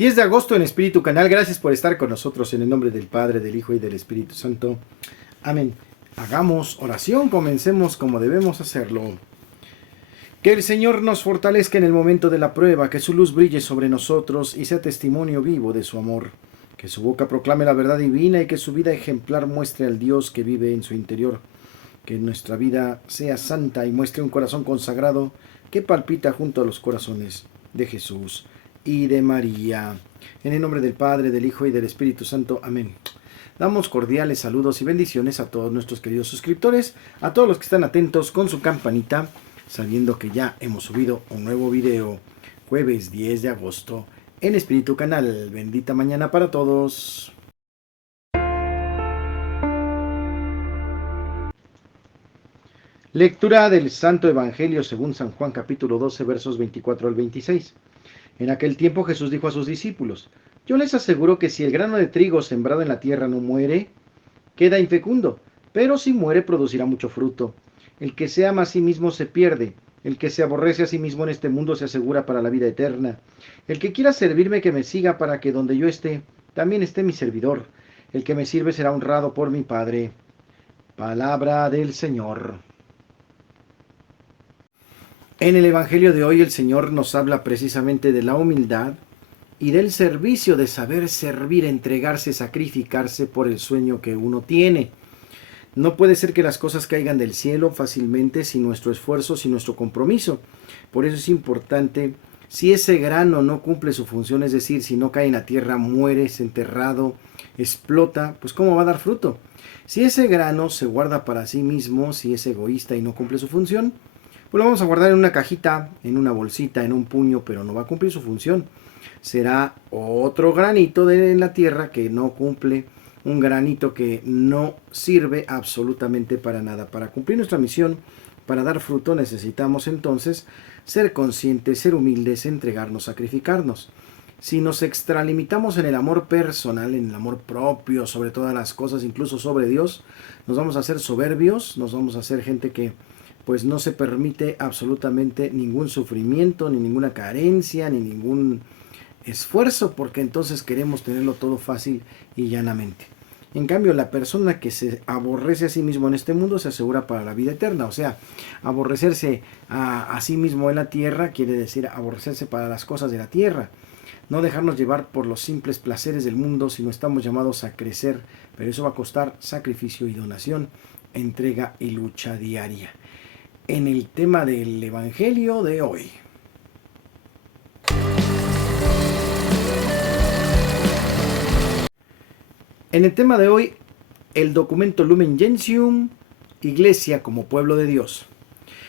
10 de agosto en Espíritu Canal. Gracias por estar con nosotros en el nombre del Padre, del Hijo y del Espíritu Santo. Amén. Hagamos oración, comencemos como debemos hacerlo. Que el Señor nos fortalezca en el momento de la prueba, que su luz brille sobre nosotros y sea testimonio vivo de su amor. Que su boca proclame la verdad divina y que su vida ejemplar muestre al Dios que vive en su interior. Que nuestra vida sea santa y muestre un corazón consagrado que palpita junto a los corazones de Jesús y de María. En el nombre del Padre, del Hijo y del Espíritu Santo. Amén. Damos cordiales saludos y bendiciones a todos nuestros queridos suscriptores, a todos los que están atentos con su campanita, sabiendo que ya hemos subido un nuevo video, jueves 10 de agosto, en Espíritu Canal. Bendita mañana para todos. Lectura del Santo Evangelio según San Juan capítulo 12 versos 24 al 26. En aquel tiempo Jesús dijo a sus discípulos: Yo les aseguro que si el grano de trigo sembrado en la tierra no muere, queda infecundo, pero si muere producirá mucho fruto. El que se ama a sí mismo se pierde, el que se aborrece a sí mismo en este mundo se asegura para la vida eterna. El que quiera servirme, que me siga, para que donde yo esté, también esté mi servidor. El que me sirve será honrado por mi Padre. Palabra del Señor. En el Evangelio de hoy el Señor nos habla precisamente de la humildad y del servicio, de saber servir, entregarse, sacrificarse por el sueño que uno tiene. No puede ser que las cosas caigan del cielo fácilmente sin nuestro esfuerzo, sin nuestro compromiso. Por eso es importante, si ese grano no cumple su función, es decir, si no cae en la tierra, muere, es enterrado, explota, pues ¿cómo va a dar fruto? Si ese grano se guarda para sí mismo, si es egoísta y no cumple su función, pues lo vamos a guardar en una cajita, en una bolsita, en un puño, pero no va a cumplir su función. Será otro granito en la tierra que no cumple, un granito que no sirve absolutamente para nada. Para cumplir nuestra misión, para dar fruto, necesitamos entonces ser conscientes, ser humildes, entregarnos, sacrificarnos. Si nos extralimitamos en el amor personal, en el amor propio, sobre todas las cosas, incluso sobre Dios, nos vamos a hacer soberbios, nos vamos a hacer gente que pues no se permite absolutamente ningún sufrimiento, ni ninguna carencia, ni ningún esfuerzo, porque entonces queremos tenerlo todo fácil y llanamente. En cambio, la persona que se aborrece a sí mismo en este mundo se asegura para la vida eterna. O sea, aborrecerse a sí mismo en la tierra quiere decir aborrecerse para las cosas de la tierra. No dejarnos llevar por los simples placeres del mundo, sino estamos llamados a crecer, pero eso va a costar sacrificio y donación, entrega y lucha diaria. En el tema del Evangelio de hoy. En el tema de hoy, el documento Lumen Gentium, Iglesia como pueblo de Dios.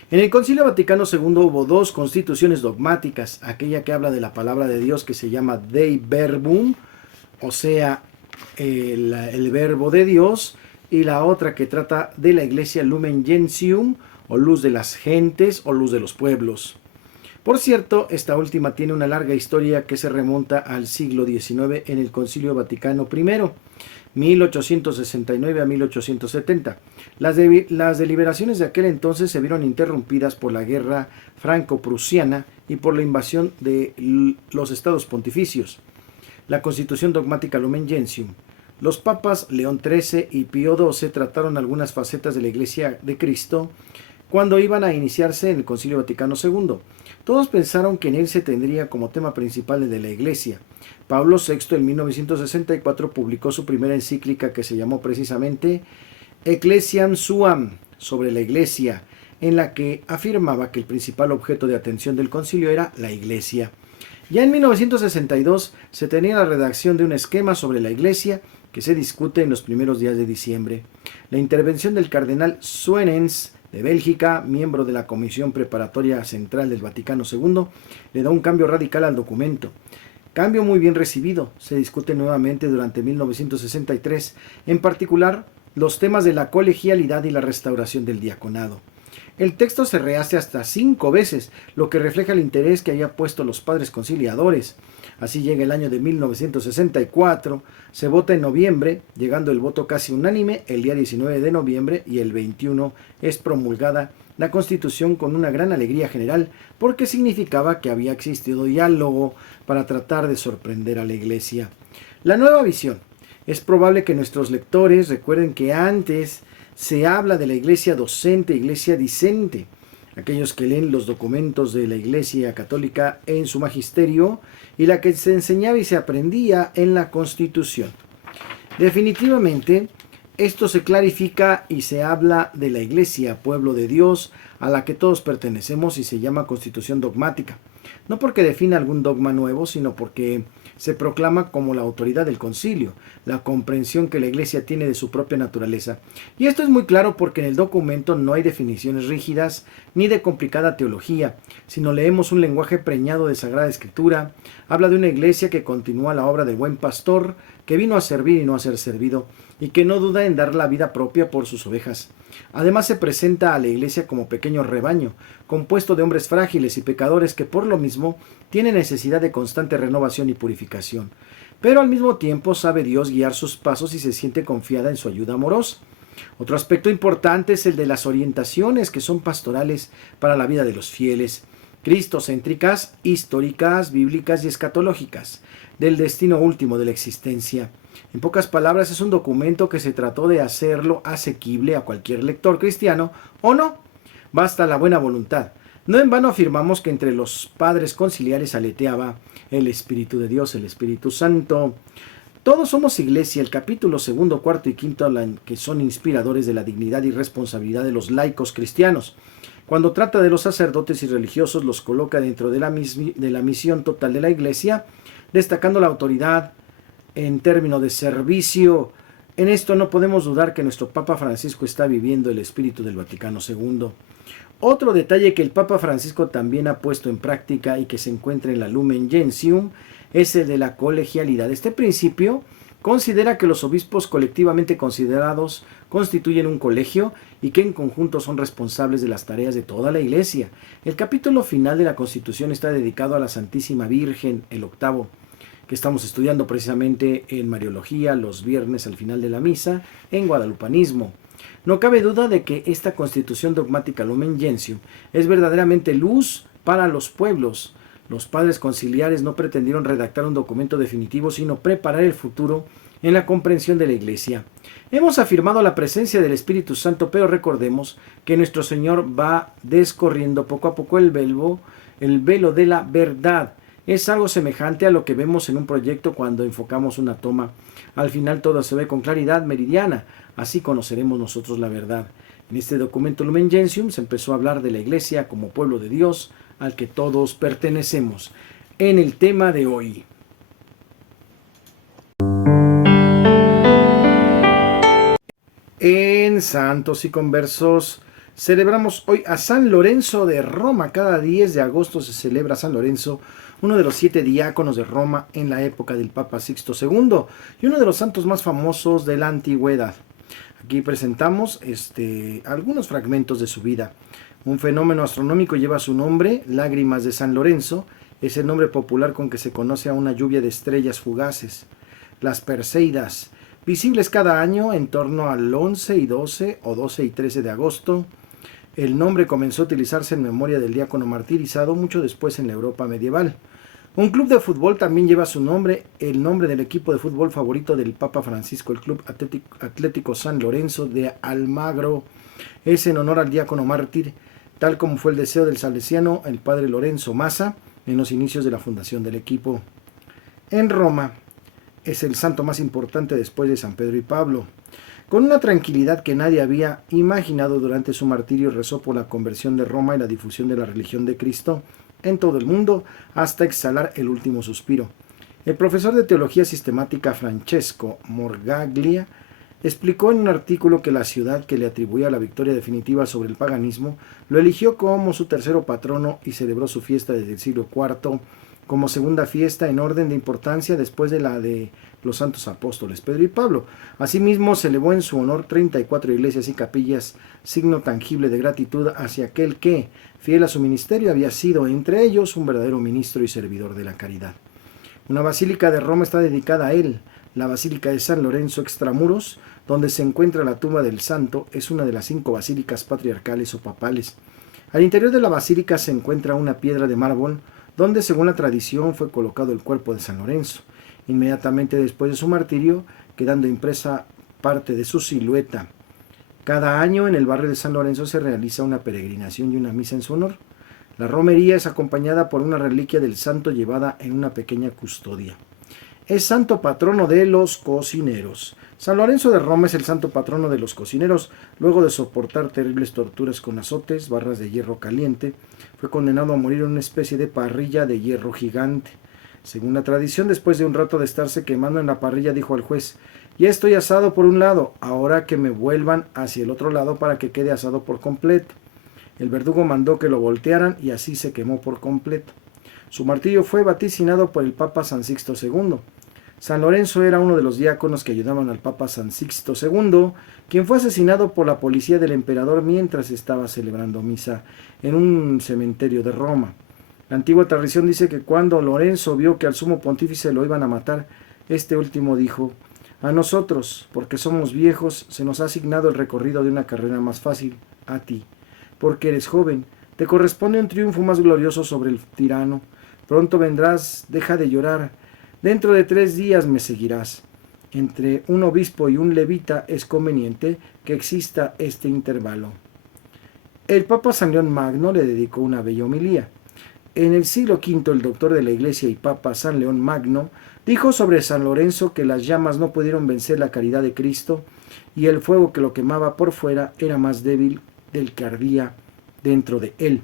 En el Concilio Vaticano II hubo dos constituciones dogmáticas, aquella que habla de la palabra de Dios que se llama Dei Verbum, o sea, el verbo de Dios, y la otra que trata de la Iglesia Lumen Gentium, o luz de las gentes, o luz de los pueblos. Por cierto, esta última tiene una larga historia que se remonta al siglo XIX en el Concilio Vaticano I, 1869 a 1870. Las deliberaciones de aquel entonces se vieron interrumpidas por la guerra franco-prusiana y por la invasión de los estados pontificios. La Constitución Dogmática Lumen Gentium. Los papas León XIII y Pío XII trataron algunas facetas de la Iglesia de Cristo cuando iban a iniciarse en el Concilio Vaticano II. Todos pensaron que en él se tendría como tema principal el de la Iglesia. Pablo VI en 1964 publicó su primera encíclica que se llamó precisamente Ecclesiam Suam, sobre la Iglesia, en la que afirmaba que el principal objeto de atención del concilio era la Iglesia. Ya en 1962 se tenía la redacción de un esquema sobre la Iglesia que se discute en los primeros días de diciembre. La intervención del cardenal Suenens de Bélgica, miembro de la Comisión Preparatoria Central del Vaticano II, le da un cambio radical al documento. Cambio muy bien recibido, se discute nuevamente durante 1963, en particular los temas de la colegialidad y la restauración del diaconado. El texto se rehace hasta 5 veces, lo que refleja el interés que había puesto los padres conciliadores. Así llega el año de 1964, se vota en noviembre, llegando el voto casi unánime el día 19 de noviembre y el 21 es promulgada la Constitución con una gran alegría general porque significaba que había existido diálogo para tratar de sorprender a la Iglesia. La nueva visión. Es probable que nuestros lectores recuerden que antes se habla de la Iglesia docente, Iglesia discente. Aquellos que leen los documentos de la Iglesia Católica en su magisterio y la que se enseñaba y se aprendía en la Constitución. Definitivamente, esto se clarifica y se habla de la Iglesia, pueblo de Dios, a la que todos pertenecemos y se llama Constitución dogmática. No porque defina algún dogma nuevo, sino porque se proclama como la autoridad del concilio, la comprensión que la Iglesia tiene de su propia naturaleza. Y esto es muy claro porque en el documento no hay definiciones rígidas ni de complicada teología, sino leemos un lenguaje preñado de Sagrada Escritura. Habla de una Iglesia que continúa la obra del buen pastor, que vino a servir y no a ser servido, y que no duda en dar la vida propia por sus ovejas. Además se presenta a la Iglesia como pequeño rebaño, compuesto de hombres frágiles y pecadores que por lo mismo tienen necesidad de constante renovación y purificación. Pero al mismo tiempo sabe Dios guiar sus pasos y se siente confiada en su ayuda amorosa. Otro aspecto importante es el de las orientaciones que son pastorales para la vida de los fieles, cristocéntricas, históricas, bíblicas y escatológicas, del destino último de la existencia. En pocas palabras, es un documento que se trató de hacerlo asequible a cualquier lector cristiano o no. Basta la buena voluntad. No en vano afirmamos que entre los padres conciliares aleteaba el Espíritu de Dios, el Espíritu Santo. Todos somos iglesia, el capítulo 2, 4 y 5, que son inspiradores de la dignidad y responsabilidad de los laicos cristianos. Cuando trata de los sacerdotes y religiosos, los coloca dentro de la misión total de la iglesia, destacando la autoridad en términos de servicio. En esto no podemos dudar que nuestro Papa Francisco está viviendo el espíritu del Vaticano II. Otro detalle que el Papa Francisco también ha puesto en práctica y que se encuentra en la Lumen Gentium es el de la colegialidad. Este principio considera que los obispos colectivamente considerados constituyen un colegio y que en conjunto son responsables de las tareas de toda la Iglesia. El capítulo final de la Constitución está dedicado a la Santísima Virgen, el 8º, que estamos estudiando precisamente en Mariología los viernes al final de la misa, en guadalupanismo. No cabe duda de que esta Constitución dogmática Lumen Gentium es verdaderamente luz para los pueblos. Los padres conciliares no pretendieron redactar un documento definitivo, sino preparar el futuro en la comprensión de la Iglesia. Hemos afirmado la presencia del Espíritu Santo, pero recordemos que nuestro Señor va descorriendo poco a poco el velo de la verdad. Es algo semejante a lo que vemos en un proyecto cuando enfocamos una toma. Al final todo se ve con claridad meridiana, así conoceremos nosotros la verdad. En este documento Lumen Gentium se empezó a hablar de la Iglesia como pueblo de Dios al que todos pertenecemos. En el tema de hoy. En Santos y Conversos celebramos hoy a San Lorenzo de Roma. Cada 10 de agosto se celebra San Lorenzo, uno de los 7 diáconos de Roma en la época del Papa Sixto II y uno de los santos más famosos de la antigüedad. Aquí presentamos algunos fragmentos de su vida. Un fenómeno astronómico lleva su nombre, Lágrimas de San Lorenzo, es el nombre popular con que se conoce a una lluvia de estrellas fugaces. Las Perseidas, visibles cada año en torno al 11 y 12 o 12 y 13 de agosto. El nombre comenzó a utilizarse en memoria del diácono martirizado mucho después en la Europa medieval. Un club de fútbol también lleva su nombre, el nombre del equipo de fútbol favorito del Papa Francisco, el Club Atlético San Lorenzo de Almagro. Es en honor al diácono mártir, tal como fue el deseo del salesiano, el padre Lorenzo Massa, en los inicios de la fundación del equipo. En Roma, es el santo más importante después de San Pedro y Pablo. Con una tranquilidad que nadie había imaginado durante su martirio, rezó por la conversión de Roma y la difusión de la religión de Cristo en todo el mundo hasta exhalar el último suspiro. El profesor de teología sistemática Francesco Morgaglia explicó en un artículo que la ciudad que le atribuía la victoria definitiva sobre el paganismo lo eligió como su tercero patrono y celebró su fiesta desde el siglo IV como segunda fiesta en orden de importancia después de la de los santos apóstoles Pedro y Pablo. Asimismo, se elevó en su honor 34 iglesias y capillas, signo tangible de gratitud hacia aquel que, fiel a su ministerio, había sido entre ellos un verdadero ministro y servidor de la caridad. Una basílica de Roma está dedicada a él. La Basílica de San Lorenzo Extramuros, donde se encuentra la tumba del santo, es una de las 5 basílicas patriarcales o papales. Al interior de la basílica se encuentra una piedra de mármol, donde según la tradición fue colocado el cuerpo de San Lorenzo, inmediatamente después de su martirio, quedando impresa parte de su silueta. Cada año en el barrio de San Lorenzo se realiza una peregrinación y una misa en su honor. La romería es acompañada por una reliquia del santo llevada en una pequeña custodia. Es santo patrono de los cocineros. San Lorenzo de Roma es el santo patrono de los cocineros. Luego de soportar terribles torturas con azotes, barras de hierro caliente, fue condenado a morir en una especie de parrilla de hierro gigante. Según la tradición, después de un rato de estarse quemando en la parrilla, dijo al juez: ya estoy asado por un lado, ahora que me vuelvan hacia el otro lado para que quede asado por completo. El verdugo mandó que lo voltearan y así se quemó por completo. Su martirio fue vaticinado por el Papa San Sixto II. San Lorenzo era uno de los diáconos que ayudaban al Papa San Sixto II, quien fue asesinado por la policía del emperador mientras estaba celebrando misa en un cementerio de Roma. La antigua tradición dice que cuando Lorenzo vio que al sumo pontífice lo iban a matar, este último dijo: a nosotros, porque somos viejos, se nos ha asignado el recorrido de una carrera más fácil. A ti, porque eres joven, te corresponde un triunfo más glorioso sobre el tirano. Pronto vendrás, deja de llorar. Dentro de 3 días me seguirás. Entre un obispo y un levita es conveniente que exista este intervalo. El Papa San León Magno le dedicó una bella homilía. En el siglo V, el doctor de la Iglesia y Papa San León Magno dijo sobre San Lorenzo que las llamas no pudieron vencer la caridad de Cristo y el fuego que lo quemaba por fuera era más débil del que ardía dentro de él.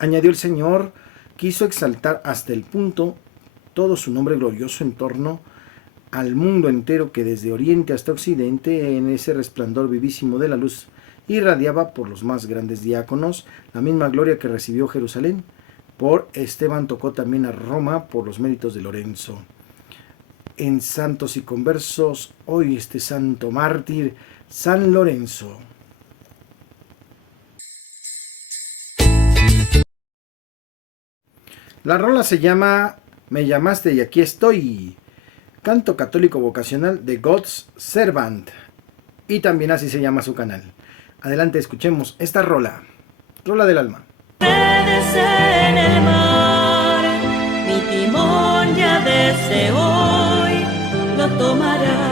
Añadió el Señor, quiso exaltar hasta el punto todo su nombre glorioso en torno al mundo entero que desde oriente hasta occidente en ese resplandor vivísimo de la luz irradiaba por los más grandes diáconos la misma gloria que recibió Jerusalén. Por Esteban tocó también a Roma por los méritos de Lorenzo. En Santos y Conversos, hoy este santo mártir, San Lorenzo. La rola se llama Me llamaste y aquí estoy, canto católico vocacional de God's Servant, y también así se llama su canal. Adelante, escuchemos esta rola del alma. En el mar, mi timón ya desde hoy lo tomará.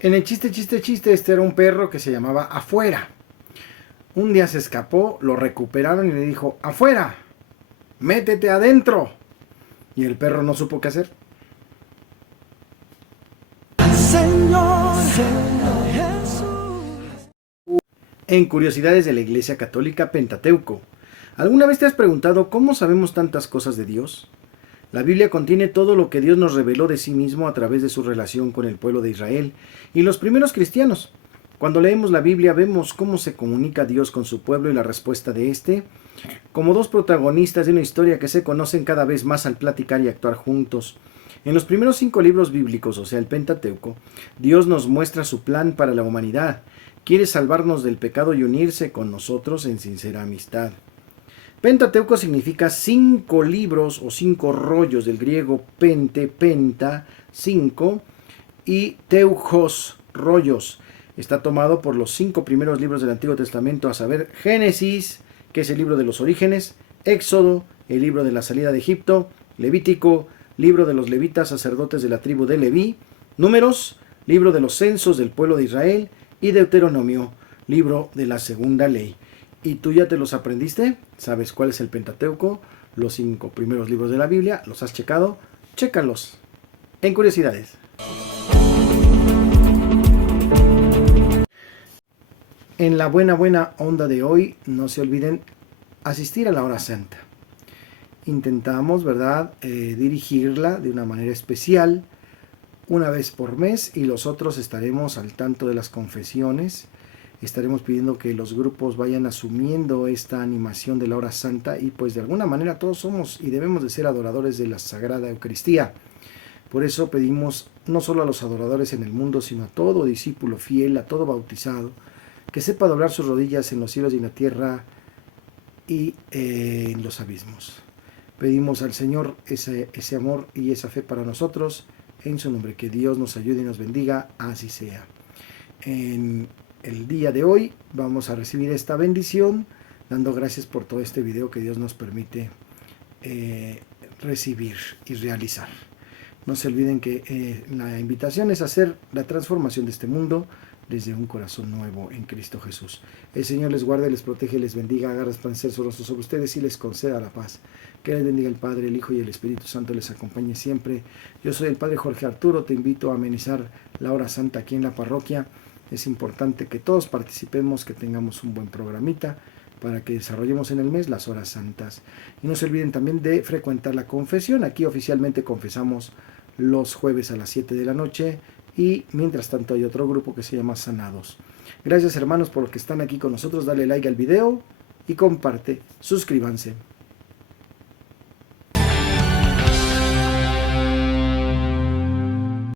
En el chiste, este era un perro que se llamaba Afuera. Un día se escapó, lo recuperaron y le dijo: ¡afuera! ¡Métete adentro! Y el perro no supo qué hacer. Señor Jesús. En Curiosidades de la Iglesia Católica Pentateuco. ¿Alguna vez te has preguntado cómo sabemos tantas cosas de Dios? La Biblia contiene todo lo que Dios nos reveló de sí mismo a través de su relación con el pueblo de Israel y los primeros cristianos. Cuando leemos la Biblia vemos cómo se comunica Dios con su pueblo y la respuesta de éste, como 2 protagonistas de una historia que se conocen cada vez más al platicar y actuar juntos. En los primeros 5 libros bíblicos, o sea el Pentateuco, Dios nos muestra su plan para la humanidad. Quiere salvarnos del pecado y unirse con nosotros en sincera amistad. Pentateuco significa 5 libros o 5 rollos, del griego penta, 5, y teujos, rollos. Está tomado por los 5 primeros libros del Antiguo Testamento, a saber, Génesis, que es el libro de los orígenes, Éxodo, el libro de la salida de Egipto, Levítico, libro de los levitas sacerdotes de la tribu de Leví, Números, libro de los censos del pueblo de Israel, y Deuteronomio, libro de la segunda ley. ¿Y tú ya te los aprendiste? ¿Sabes cuál es el Pentateuco? Los 5 primeros libros de la Biblia, ¿los has checado? Chécalos. En Curiosidades. En la buena onda de hoy, no se olviden asistir a la hora santa. Intentamos, ¿verdad?, dirigirla de una manera especial, una vez por mes, y los otros estaremos al tanto de las confesiones Estaremos pidiendo que los grupos vayan asumiendo esta animación de la hora santa y pues de alguna manera todos somos y debemos de ser adoradores de la Sagrada Eucaristía. Por eso pedimos no solo a los adoradores en el mundo, sino a todo discípulo fiel, a todo bautizado, que sepa doblar sus rodillas en los cielos y en la tierra y en los abismos. Pedimos al Señor ese amor y esa fe para nosotros, en su nombre, que Dios nos ayude y nos bendiga, así sea. En el día de hoy vamos a recibir esta bendición, dando gracias por todo este video que Dios nos permite recibir y realizar. No se olviden que la invitación es hacer la transformación de este mundo desde un corazón nuevo en Cristo Jesús. El Señor les guarde, les protege, les bendiga, haga resplandecer su rostro sobre ustedes y les conceda la paz. Que les bendiga el Padre, el Hijo y el Espíritu Santo, les acompañe siempre. Yo soy el Padre Jorge Arturo, te invito a amenizar la hora santa aquí en la parroquia. Es importante que todos participemos, que tengamos un buen programita para que desarrollemos en el mes las horas santas. Y no se olviden también de frecuentar la confesión. Aquí oficialmente confesamos los jueves a las 7 de la noche y mientras tanto hay otro grupo que se llama Sanados. Gracias hermanos por los que están aquí con nosotros. Dale like al video y comparte. Suscríbanse.